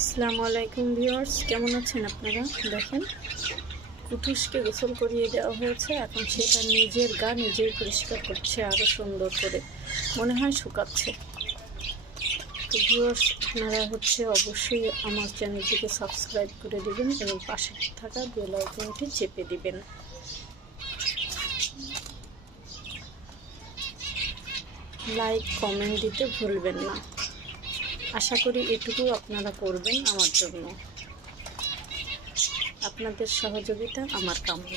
আসসালামু আলাইকুম ভিউয়ার্স, কেমন আছেন আপনারা? দেখেন, কুটুসকে গোসল করিয়ে দেওয়া হয়েছে। এখন সে তার নিজের গা নিজেই পরিষ্কার করছে, আরও সুন্দর করে মনে হয় শুকাচ্ছে। তো ভিউয়ার্স, আপনারা অবশ্যই আমার চ্যানেলটিকে সাবস্ক্রাইব করে দিবেন এবং পাশে থাকা বেল আইকনটি চেপে দিবেন। লাইক কমেন্ট দিতে ভুলবেন না। আশা করি এটুকু আপনারা করবেন আমার জন্য। আপনাদের সহযোগিতা আমার কাম্য।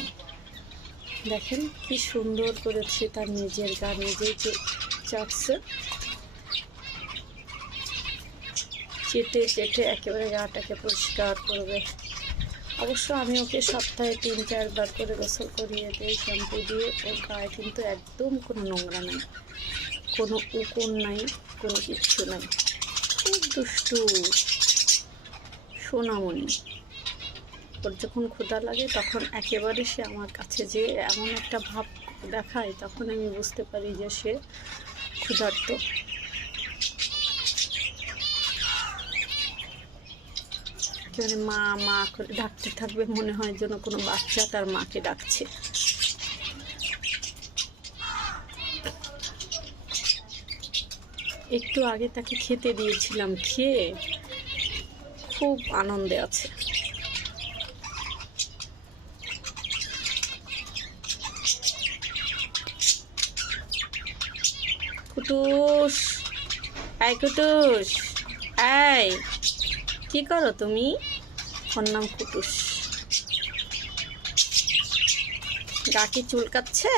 দেখেন কি সুন্দর করেছে, তার নিজের গা নিজেই চাটছে, চেটে চেটে একেবারে গাটাকে পরিষ্কার করবে। অবশ্য আমি ওকে সপ্তাহে 3-4 বার করে গোসল করিয়ে দিই শ্যাম্পু দিয়ে। ওর গায়ে কিন্তু একদম কোনো নোংরা নাই, কোনো উকুন নাই, কোনো কিচ্ছু নাই। খুব দুষ্টু সোনামণি। ওর যখন ক্ষুধা লাগে তখন একেবারে সে আমার কাছে যে এমন একটা ভাব দেখায়, তখন আমি বুঝতে পারি যে সে ক্ষুধার্ত। একেবারে মা মা করে ডাকতে থাকবে, মনে হয় যেন কোনো বাচ্চা তার মাকে ডাকছে। একটু আগে তাকে খেতে দিয়েছিলাম, খেয়ে খুব আনন্দে আছে। কুটুস, এই কুটুস, এই কি করো তুমি? ওর নাম কুটুস। গা কি চুলকাচ্ছে?